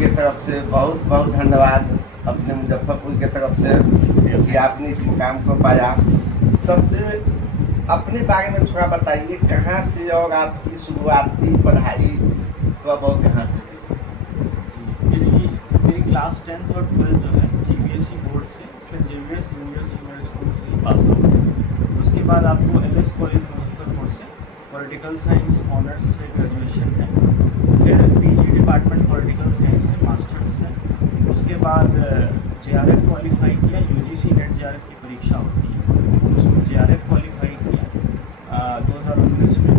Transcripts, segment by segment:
के तरफ से बहुत बहुत धन्यवाद अपने मुजफ्फरपुर के तरफ से कि आपने इस मुकाम को पाया। सबसे अपने बारे में थोड़ा बताइए, कहाँ से और आपकी शुरुआती पढ़ाई कब और कहाँ से? मेरी क्लास 10th और 12th जो है CBSE बोर्ड से Saint Xavier's junior senior school से ही पास आउट। उसके बाद आपको LS कॉलेज मुजफ्फरपुर से पॉलिटिकल साइंस ऑनर्स से ग्रेजुएशन है, फिर PG डिपार्टमेंट पॉलिटिकल साइंस से मास्टर्स है। उसके बाद JRF क्वालिफाई किया, UGC नेट JRF की परीक्षा होती है, उसमें JRF क्वालिफाई किया 2019 में।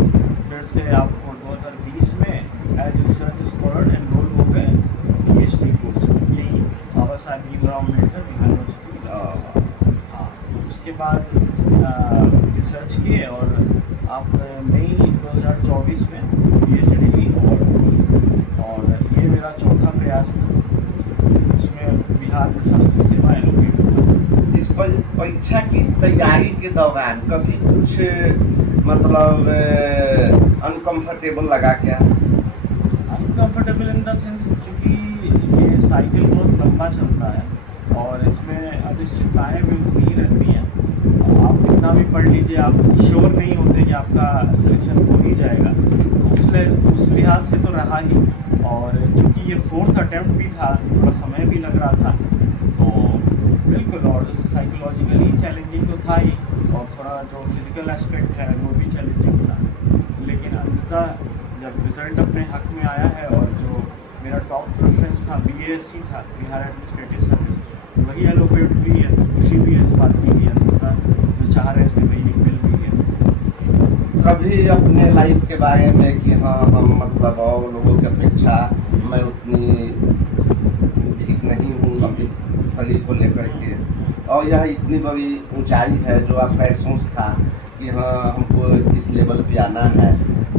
फिर से आपको 2020 में एज रिसर्च स्कॉलर एनरोल हो गए PhD कोर्स में, यही बाबा साहब भीमराव अम्बेडकर बिहार यूनिवर्सिटी। हाँ, तो उसके बाद रिसर्च किए और आप मई 2024 में PhD अवार्ड हुई और ये मेरा चौथा प्रयास था। इसमें बिहार प्रशासनिक सेवा एलोकेट हुआ। इस परीक्षा की तैयारी के दौरान कभी कुछ मतलब अनकंफर्टेबल लगा क्या? अनकंफर्टेबल इन द सेंस क्योंकि ये साइकिल बहुत लंबा चलता है और इसमें अनिश्चितताएँ भी उतनी ही रहती हैं। आप कितना भी पढ़ लीजिए, आप श्योर नहीं होते कि आपका सिलेक्शन हो ही जाएगा, तो उस लिहाज से तो रहा ही। और क्योंकि ये 4th अटैम्प्ट भी था, थोड़ा समय भी लग रहा था, तो बिल्कुल, और साइकोलॉजिकली चैलेंजिंग तो था ही और थोड़ा जो फिज़िकल एस्पेक्ट है वो भी चैलेंजिंग था। लेकिन अंततः जब रिज़ल्ट अपने हक में आया है और जो मेरा टॉप प्रेफरेंस था BASC था, बिहार एडमिनिस्ट्रेटिव सर्विस, वही एलोकेट हुई है, तो खुशी भी है इस बात की कि अंततः जो चाह रहे थे वही मिल भी है। कभी अपने लाइफ के बारे में कि हाँ हम मतलब और लोगों की अपेक्षा मैं उतनी ठीक नहीं हूँ अभी शरीर को लेकर के, और यह इतनी बड़ी ऊंचाई है जो आपका एक सोच था कि हाँ हमको इस लेवल पे आना है,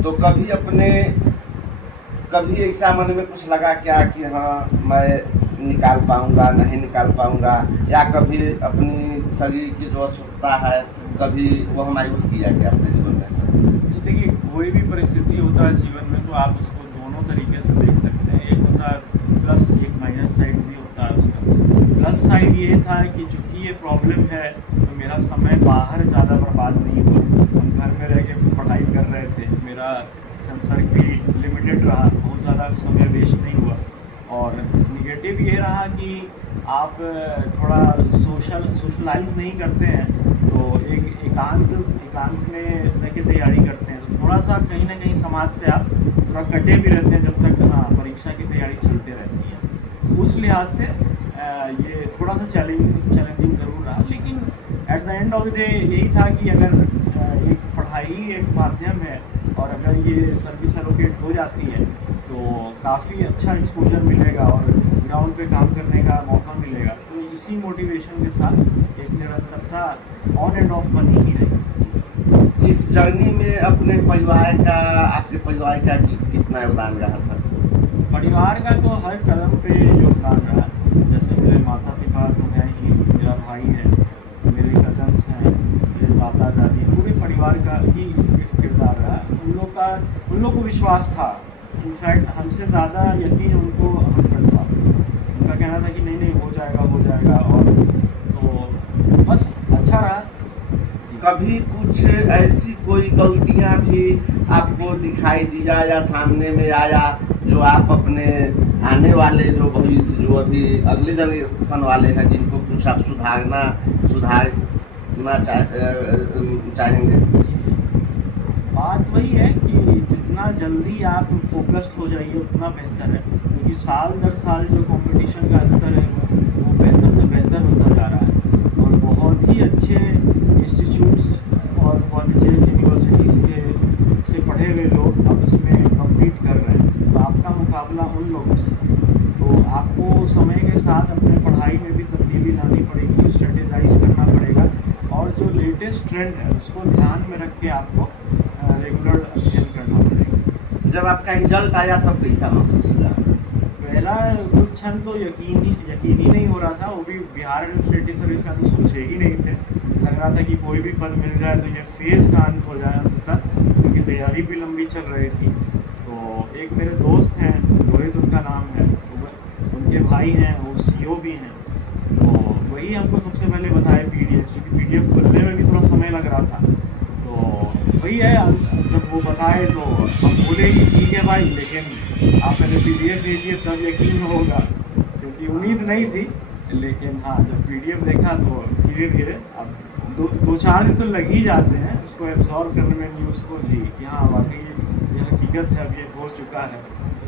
तो कभी ऐसा मन में कुछ लगा क्या कि हाँ मैं निकाल पाऊँगा नहीं निकाल पाऊँगा, या कभी अपनी शरीर की जो अस्वस्थता है कभी वो मायूस किया क्या अपने जीवन में? देखिए, कोई भी परिस्थिति होता है जीवन में तो आप उसको दोनों तरीके से देख सकते हैं। एक होता है प्लस, एक माइनस साइड भी होता है उसका। प्लस साइड ये था कि चूँकि ये प्रॉब्लम है तो मेरा समय बाहर ज़्यादा बर्बाद नहीं हुआ, हम घर में रह के पढ़ाई कर रहे थे, मेरा संसर्ग भी लिमिटेड रहा, बहुत ज़्यादा समय वेस्ट नहीं हुआ। और निगेटिव ये रहा कि आप थोड़ा सोशलाइज नहीं करते हैं, तो एकांत में रह के तैयारी करते हैं, तो थोड़ा सा कहीं ना कहीं समाज से आप थोड़ा कटे भी रहते हैं जब तक परीक्षा की तैयारी चलते रहती है। तो उस लिहाज से ये थोड़ा सा चैलेंजिंग ज़रूर रहा, लेकिन at the end of the day यही था कि अगर एक पढ़ाई एक माध्यम है और अगर ये सर्विस एलोकेट हो जाती है तो काफ़ी अच्छा एक्सपोजर मिलेगा और ग्राउंड पे काम करने का मौका मिलेगा। तो इसी मोटिवेशन के साथ एक निरंतरता ऑन एंड ऑफ बनी ही रही। इस जर्नी में अपने आपके परिवार का कितना योगदान रहा सर? परिवार का तो हर कदम पे योगदान रहा। जैसे मेरे माता पिता तो हैं ही, मेरा भाई है, मेरे कजन्स हैं, मेरे दादा दादी, पूरे परिवार का ही किरदार रहा। उन लोग को विश्वास था, इनफैक्ट हमसे ज़्यादा यकीन उनको हम पर था। उनका कहना था कि नहीं हो जाएगा, और तो बस अच्छा रहा। कभी कुछ ऐसी कोई गलतियां भी आपको दिखाई दिया या सामने में आया जो आप अपने आने वाले जो भविष्य जो अभी अगले जनरेशन वाले हैं जिनको कुछ आप सुधारना चाहेंगे? बात वही है कि जितना जल्दी आप फोकस्ड हो जाइए उतना बेहतर है, क्योंकि साल दर साल जो कंपटीशन का स्तर है वो बेहतर से बेहतर होता जा रहा है और बहुत ही अच्छे इंस्टीट्यूट्स और कॉलेजेस यूनिवर्सिटीज़ के से पढ़े हुए लोग अब इसमें कम्पीट कर रहे हैं। तो आपका मुकाबला उन लोगों से, तो आपको समय के साथ अपने पढ़ाई में भी तब्दीली लानी पड़ेगी, स्ट्रेटेजाइज करना पड़ेगा और जो लेटेस्ट ट्रेंड है उसको ध्यान में रख के आपको रेगुलर अध्ययन करना पड़ेगा। जब आपका रिजल्ट आया तब कैसा महसूस हुआ? पहला कुछ क्षण तो यकीन ही नहीं हो रहा था, वो भी बिहार एडमिनिस्ट्रेटिव सर्विस का तो सोचे ही नहीं थे। लग रहा था कि कोई भी पद मिल जाए तो ये फेज़ का अंत हो जाए अंततः, क्योंकि तैयारी भी लंबी चल रही थी। तो एक मेरे दोस्त हैं, रोहित उनका नाम है, तो भाई हैं वो CEO भी हैं, तो वही हमको सबसे पहले बताए PDF, क्योंकि PDF खुलने में भी थोड़ा समय लग रहा था। तो वही है, जब वो बताए तो हम बोले कि ठीक है भाई, लेकिन आप पहले PDF भेजिए तब यकीन होगा, क्योंकि उम्मीद नहीं थी। लेकिन हाँ, जब PDF देखा तो धीरे धीरे अब 2-4 दिन तो लग ही जाते हैं उसको एब्जॉर्व करने में न्यूज़ को जी, कि हाँ वाकई ये हकीकत है, अब ये हो चुका है।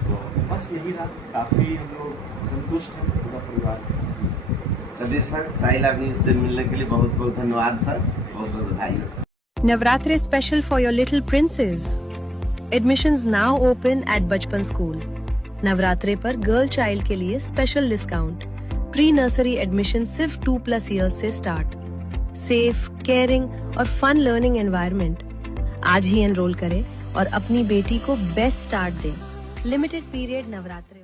तो बस यही रहा, काफ़ी हम लोग संतुष्ट हैं पूरा परिवार। चलिए सर, साहिल अभी से मिलने के लिए बहुत बहुत धन्यवाद सर, बहुत बहुत बधाई sir. Navratri special for your little princes. Admissions now open at Bachpan School. नवरात्रे पर गर्ल चाइल्ड के लिए special discount. Pre nursery admission सिर्फ 2+ इयर्स से स्टार्ट। सेफ, केयरिंग और फन लर्निंग एनवायरनमेंट। आज ही एनरोल करें और अपनी बेटी को बेस्ट स्टार्ट दें। लिमिटेड पीरियड नवरात्रे।